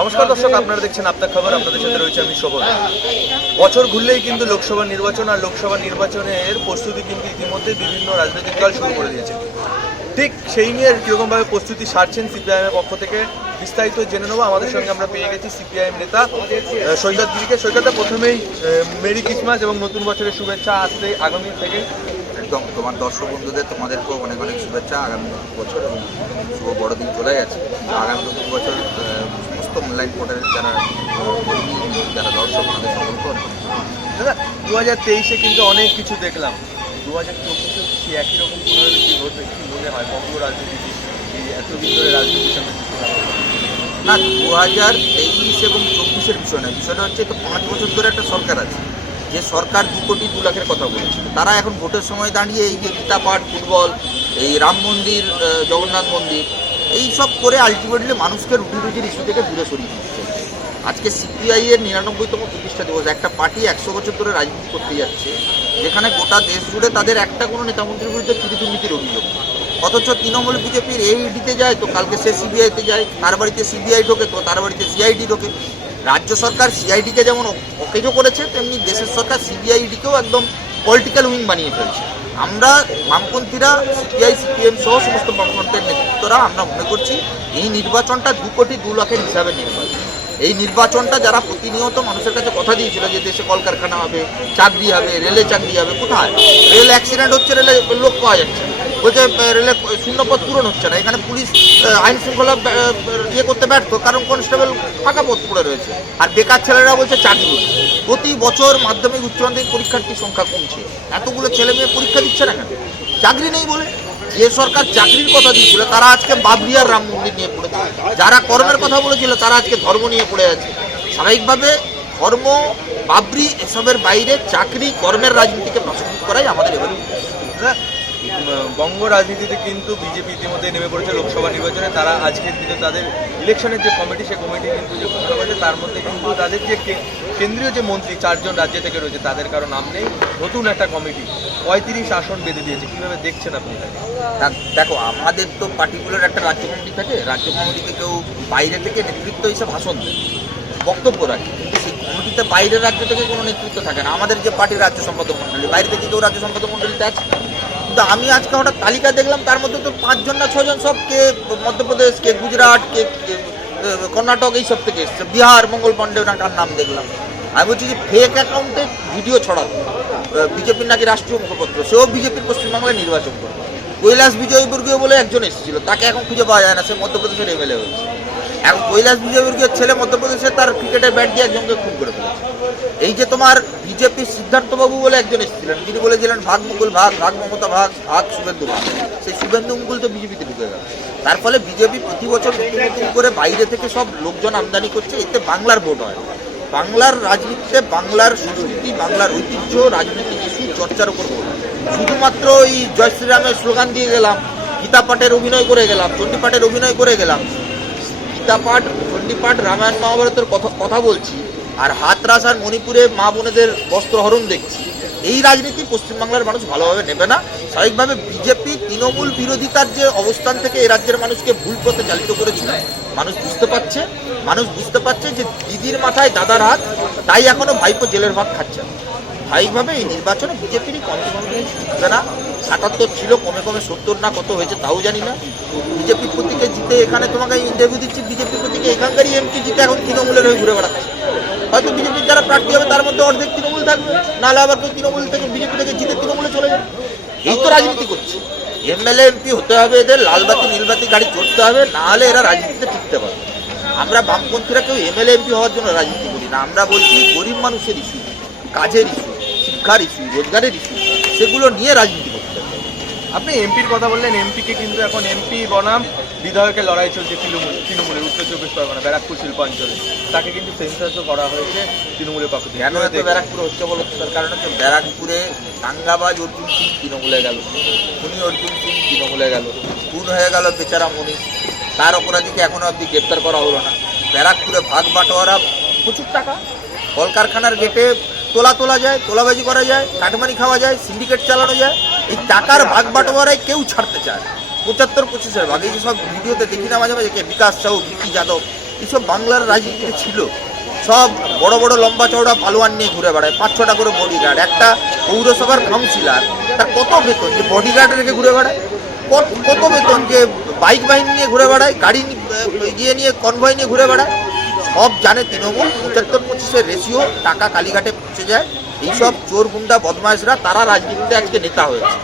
নমস্কার দর্শক, আপনারা দেখছেন আপনার খবর, আপনাদের সাথে রয়েছে আমি শোভন। বছর ঘুরলেই কিন্তু লোকসভা নির্বাচন আর লোকসভা নির্বাচনের প্রস্তুতি কিন্তু ইতিমধ্যে বিভিন্ন রাজনৈতিক দল শুরু করে দিয়েছে। ঠিক সেই নিয়ে কীরকমভাবে প্রস্তুতি সারছেন সিপিআইএমের পক্ষ থেকে, বিস্তারিত জেনে নেব। আমাদের সঙ্গে আমরা পেয়ে গেছি সিপিআইএম নেতা সৈকত দিদিকে। সৈকতটা প্রথমেই মেরি ক্রিসমাস এবং নতুন বছরের শুভেচ্ছা আসতে আগামী থেকে। একদম, তোমার দর্শক বন্ধুদের, তোমাদেরকেও অনেক অনেক শুভেচ্ছা। আগামী বছর এবং শুভ বড়দিন চলে গেছে। আগামী নতুন বছর অনলাইন পোর্টালের যারা যারা দর্শক, তাদের অনেক দাদা দু হাজার তেইশে কিন্তু অনেক কিছু দেখলাম। দু হাজার চব্বিশে কি একই রকম পুনরাবৃত্তি ঘটবে, কি মনে হয়? বঙ্গ রাজনীতি এতদিন ধরে রাজনীতির সঙ্গে না দু হাজার তেইশ এবং চব্বিশের বিষয় না, বিষয়টা হচ্ছে তো পাঁচ বছর ধরে একটা সরকার আছে। যে সরকার দু কোটি দু লাখের কথা বলেছিল। তারা এখন ভোটের সময় দাঁড়িয়ে এই যে গীতা পাঠ, ফুটবল, এই রাম মন্দির জগন্নাথ মন্দির এই সব করে আলটিমেটলি মানুষকে রুটি রুজির ইস্যু থেকে দূরে সরিয়ে দিচ্ছে। আজকে সিপিআই এর নিরানব্বইতম প্রতিষ্ঠা দিবস, একটা পার্টি একশো বছর ধরে রাজনীতি করতে যাচ্ছে, যেখানে গোটা দেশ জুড়ে তাদের একটা কোনো নেতামন্ত্রীর বিরুদ্ধে চুরি দুর্নীতির অভিযোগ। অথচ তৃণমূল বিজেপির এই ইডিতে যায়, তো কালকে সে সিবিআইতে যায়, তার বাড়িতে সিবিআই ঢোকে, তো তার বাড়িতে সিআইডি ঢোকে। রাজ্য সরকার সিআইডিকে যেমন অকেজো করেছে, তেমনি দেশের সরকার সিবিআইডিকেও একদম পলিটিক্যাল উইং বানিয়ে ফেলছে। আমরা বামপন্থীরা সিপিআই সিপিএম সহ সমস্ত বামপন্থের নেতৃত্বরা আমরা মনে করছি এই নির্বাচনটা দু কোটি দু লাখের হিসাবে নির্বাচন এই নির্বাচনটা যারা প্রতিনিয়ত মানুষের কাছে কথা দিয়েছিল যে দেশে কলকারখানা হবে, চাকরি হবে, রেলে চাকরি হবে, কোথায়? রেল অ্যাক্সিডেন্ট হচ্ছে, রেলে লোক পাওয়া যাচ্ছে। বলছে আহ, রেলে শূন্যপদ পূরণ হচ্ছে না। এখানে পুলিশ আইন শৃঙ্খলা ইয়ে করতে ব্যর্থ কারণ কনস্টেবল ফাঁকা পথ পড়ে রয়েছে। আর বেকার ছেলেরা বলছে চাকরি প্রতি বছর মাধ্যমিক উচ্চ মাধ্যমিক পরীক্ষার্থীর সংখ্যা কমছে। এতগুলো ছেলে মেয়ে পরীক্ষা দিচ্ছে না কেন? চাকরি নেই বলে? যে সরকার চাকরির কথা দিয়েছিল তারা আজকে বাবরি আর রাম মন্দির নিয়ে পড়েছে যারা কর্মের কথা বলেছিল তারা আজকে ধর্ম নিয়ে পড়ে আছে। স্বাভাবিকভাবে ধর্ম বাবরি এসবের বাইরে চাকরি কর্মের রাজনীতিকে প্রসঙ্গ করাই আমাদের এবারে বঙ্গ রাজনীতিতে কিন্তু বিজেপি ইতিমধ্যে নেমে পড়েছে লোকসভা নির্বাচনে। তারা আজকের দিনে তাদের ইলেকশনের যে কমিটি সে কমিটি কিন্তু যে ঘোষণা করেছে তার মধ্যে কিন্তু তাদের যে কেন্দ্রীয় যে মন্ত্রী চারজন রাজ্য থেকে রয়েছে, তাদের কারও নাম নেই। নতুন একটা কমিটি পঁয়ত্রিশ আসন বেঁধে দিয়েছে। কীভাবে দেখছেন আপনি দেখো, আমাদের তো পার্টিকুলার একটা রাজ্য কমিটি থাকে। রাজ্য কমিটিতে কেউ বাইরে থেকে নেতৃত্ব হিসেবে ভাষণ দেয়। বক্তব্য রাখে। কিন্তু সেই কমিটিতে বাইরের রাজ্য থেকে কোনো নেতৃত্ব থাকে না। আমাদের যে পার্টির রাজ্য সম্পাদক মণ্ডলী, বাইরে থেকে কেউ রাজ্য সম্পাদক মণ্ডলীতে আছে? কিন্তু আমি আজকে হঠাৎ তালিকা দেখলাম, তার মধ্যে তো পাঁচজন না ছজন সব কে মধ্যপ্রদেশ, কে গুজরাট, কে কর্ণাটক এইসব থেকে এসছে। বিহার মঙ্গল পাণ্ডে নাটার নাম দেখলাম। আমি বলছি যে ফেক অ্যাকাউন্টে ভিডিও ছড়াতো বিজেপির নাকি রাষ্ট্রীয় মুখপত্র, সেও বিজেপির পশ্চিমবঙ্গে নির্বাচন করবে। কৈলাস বিজয়বর্গীয় বলে একজন এসেছিল, তাকে এখন খুঁজে পাওয়া যায় না, সে মধ্যপ্রদেশের এমএলএ হয়েছে। এখন কৈলাস বিজয়বর্গীয় ছেলে মধ্যপ্রদেশে তার ক্রিকেটের ব্যাট দিয়ে একজনকে খুন করে ফেলেছে। এই যে তোমার বিজেপির সিদ্ধার্থবাবু বলে একজন এসেছিলেন, তিনি বলেছিলেন, ভাগ মুকুল ভাগ ভাগ মমতা ভাগ ভাগ শুভেন্দু ভাগ। সেই শুভেন্দু মুকুল তো বিজেপিতে ঢুকে গেল। তার ফলে বিজেপি প্রতি বছর নতুন নতুন করে বাইরে থেকে সব লোকজন আমদানি করছে। এতে বাংলার ভোট হয়। বাংলার রাজনীতিতে বাংলার সংস্কৃতি, বাংলার ঐতিহ্য, রাজনৈতিক ইস্যু, চর্চার উপর ভোট শুধুমাত্র ওই জয় শ্রীরামের স্লোগান দিয়ে গেলাম, গীতা পাঠের অভিনয় করে গেলাম চণ্ডী পাঠের অভিনয় করে গেলাম। গীতা পাঠ চণ্ডী পাঠ, রামায়ণ মহাভারতের কথা কথা বলছি। আর হাতরাস আর মণিপুরে মা বোনেদের বস্ত্রহরণ দেখছি। এই রাজনীতি পশ্চিমবাংলার মানুষ ভালোভাবে নেবে না। স্বাভাবিকভাবে বিজেপি তৃণমূল বিরোধিতার যে অবস্থান থেকে এই রাজ্যের মানুষকে ভুল পথে চালিত করেছিল, মানুষ বুঝতে পারছে। মানুষ বুঝতে পারছে যে দিদির মাথায় দাদার হাত, তাই এখনও ভাইপো জেলের ভাত খাচ্ছে না। স্বাভাবিকভাবে এই নির্বাচনে জিতবে না সাতাত্তর ছিল, কমে কমে সত্তর না কত হয়েছে তাও জানি না। বিজেপি প্রতীকে জিতে এখানে তোমাকে ইন্টারভিউ দিচ্ছি, বিজেপি প্রতীকে এখানকারই এমপি জিতে এখন তৃণমূলের হয়ে ঘুরে বেড়াচ্ছে। হয়তো বিজেপির যারা প্রার্থী হবে তার মধ্যে অর্ধেক তৃণমূল থাকবে, নাহলে আবার কেউ তৃণমূল থেকে বিজেপি থেকে জিতে তৃণমূলে চলে যাবে। এই তো রাজনীতি করছে। এমএলএ, এমপি হতে হবে এদের, লালবাতি, নীলবাতি গাড়ি চড়তে হবে, নাহলে এরা রাজনীতিতে টিকতে পারবে আমরা বামপন্থীরা কেউ এমএলএ, এমপি হওয়ার জন্য রাজনীতি করি না। আমরা বলছি গরিব মানুষের ইস্যু কাজের ইস্যু শিক্ষার ইস্যু রোজগারের ইস্যু সেগুলো নিয়ে রাজনীতি করতে হবে। আপনি এমপির কথা বললেন এমপিকে কিন্তু এখন এমপি বনাম বিধায়কের লড়াই চলছে তৃণমূল তৃণমূলের উত্তর চব্বিশ পরগনা ব্যারাকপুর শিল্পাঞ্চলে তাকে কিন্তু সেন্সাসও করা হয়েছে তৃণমূলের পক্ষ থেকে। কেন এত? ব্যারাকপুরে হচ্ছে বলো তার কারণ হচ্ছে ব্যারাকপুরে দাঙ্গাবাজ অর্জুন সিং তৃণমূলে গেল। খুনি অর্জুন সিং তৃণমূলে গেল। খুন হয়ে গেল বেচারা মনীষ তার অপরাধীকে এখনও অবধি গ্রেপ্তার করা হলো না। ব্যারাকপুরে ভাগ বাটোয়ারা প্রচুর টাকা। কলকারখানার গেটে তোলা তোলা যায়, তোলাবাজি করা যায়, কাটমানি খাওয়া যায় সিন্ডিকেট চালানো যায়, এই টাকার ভাগ বাটোয়ারায় কেউ ছাড়তে চায় পঁচাত্তর পঁচিশের ভাগ। এই যে সব ভিডিওতে দেখি না মাঝে মাঝে কে, বিকাশ সাহু বিকি যাদব, এইসব বাংলার রাজনীতিতে ছিল। সব বড় বড় লম্বা চওড়া পালোয়ান নিয়ে ঘুরে বেড়ায়, পাঁচ, ছটা করে বডিগার্ড একটা পৌরসভার কাউন্সিলার তার কত বেতন যে বডিগার্ড রেখে ঘুরে বেড়ায়? কত- বেতন যে বাইক বাহিনী নিয়ে ঘুরে বেড়ায়, গাড়ি ইয়ে নিয়ে কনভয় নিয়ে ঘুরে বেড়ায়? সব জানে তৃণমূল, পঁচাত্তর পঁচিশের রেশিও টাকা কালীঘাটে পৌঁছে যায়। এইসব চোর গুন্ডা বদমাইশরা তারা রাজনীতিতে আজকে নেতা হয়েছে।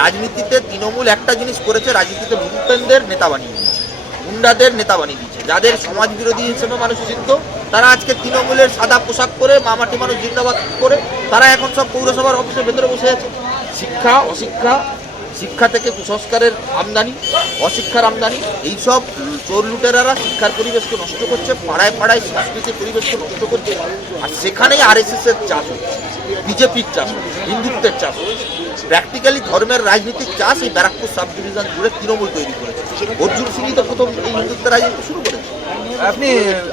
রাজনীতিতে তৃণমূল একটা জিনিস করেছে, রাজনীতিতে লুম্পেনদের নেতা বানিয়ে দিয়েছে। গুন্ডাদের নেতা বানিয়ে দিয়েছে। যাদের সমাজ বিরোধী হিসেবে মানুষ চিন্ত তারা আজকে তৃণমূলের সাদা পোশাক পরে মামাটি মানুষ জিন্দাবাদ করে, তারা এখন সব পৌরসভার অফিসের ভেতরে বসে আছে। শিক্ষা, অশিক্ষা শিক্ষা থেকে কুসংস্কারের আমদানি, অশিক্ষার আমদানি, এইসব চোর লুটেরারা শিক্ষার পরিবেশকে নষ্ট করছে, পাড়ায় পাড়ায় সংস্কৃতির পরিবেশকে নষ্ট করছে। আর সেখানেই আর এস এর চাষ হচ্ছে বিজেপির চাষ হিন্দুত্বের চাষ হচ্ছে। প্র্যাকটিক্যালি ধর্মের রাজনীতির চাষ এই ব্যারাকপুর সাব ডিভিশন জুড়ে তৃণমূল তৈরি করেছে। অর্জুন সিংই তো প্রথম এই হিন্দুত্বের রাজনীতি শুরু করেছে। আপনি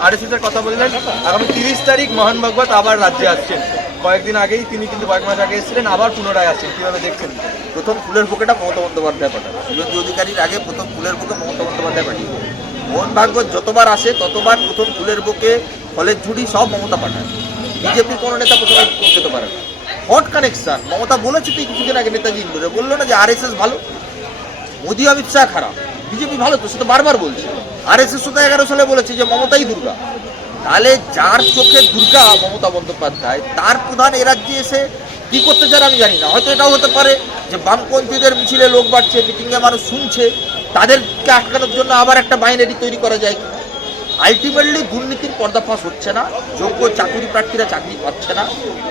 আরএসএস এর কথা বললেন। আগামী তিরিশ তারিখ মোহন ভাগবত আবার রাজ্যে আসছেন। কয়েকদিন আগেই তিনি কিন্তু কয়েক মাস আগে এসেছিলেন, আবার পুনরায় আসছেন। কীভাবে দেখছেন? প্রথম ফুলের বুকেটা মমতা বন্দ্যোপাধ্যায় পাঠাবে শুভেন্দু অধিকারীর আগে প্রথম ফুলের বুকে মমতা বন্দ্যোপাধ্যায় পাঠিয়ে। মোহন ভাগবত যতবার আসে, ততবার প্রথম ফুলের বুকে ফলের ঝুড়ি সব মমতা পাঠায় বিজেপির কোনো নেতা প্রথমে পৌঁছতে পারে না। হট কানেকশন মমতা বলেছে তুই কিছুদিন আগে নেতাজি ইন্দোরে, বলল না যে আর এস এস ভালো। মোদি, অমিত শাহ খারাপ। বিজেপি ভালো তো, সে তো বারবার বলছে। আর এস এস এগারো সালে বলেছে যে মমতাই দুর্গা। তাহলে যার চোখে দুর্গা মমতা বন্দ্যোপাধ্যায়, তার প্রধান এ রাজ্যে এসে কি করতে চান আমি জানি না। হয়তো এটাও হতে পারে যে বামপন্থীদের মিছিলে লোক বাড়ছে মিটিংয়ে মানুষ শুনছে, তাদেরকে আটকানোর জন্য আবার একটা বাইনারি তৈরি করা যায়। আলটিমেটলি দুর্নীতির পর্দাফাশ হচ্ছে না, যোগ্য চাকরি প্রার্থীরা চাকরি পাচ্ছে না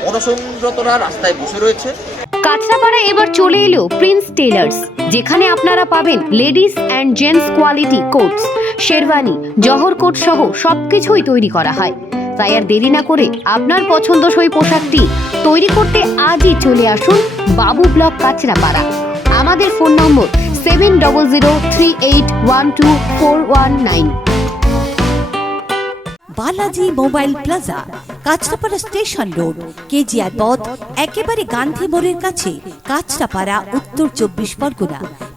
অনসংযতরা রাস্তায় বসে রয়েছে। কাঁচরাপাড়া এবার চলে এলো প্রিন্স টেলার্স যেখানে আপনারা পাবেন ladies and gents quality coats sherwani Jawahar coat সহ সবকিছুই তৈরি করা হয়। তাই আর দেরি না করে আপনার পছন্দসই পোশাকটি তৈরি করতে আজই চলে আসুন বাবু ব্লক কাঁচরাপাড়া। আমাদের phone number seven double zero three eight one two four one nine. Balaji mobile plaza, Kanchrapara station road, KGR পথ, একেবারে গান্ধী মোড়ের কাছে, কাঁচরাপাড়া, উত্তর চব্বিশ পরগনা।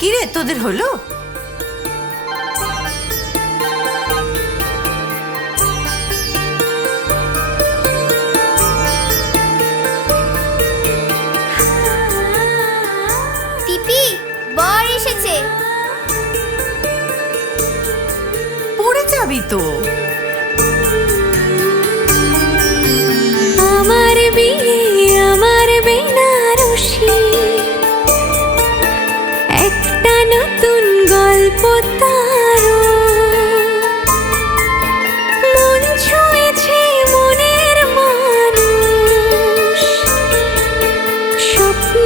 কিরে তোদের হলো?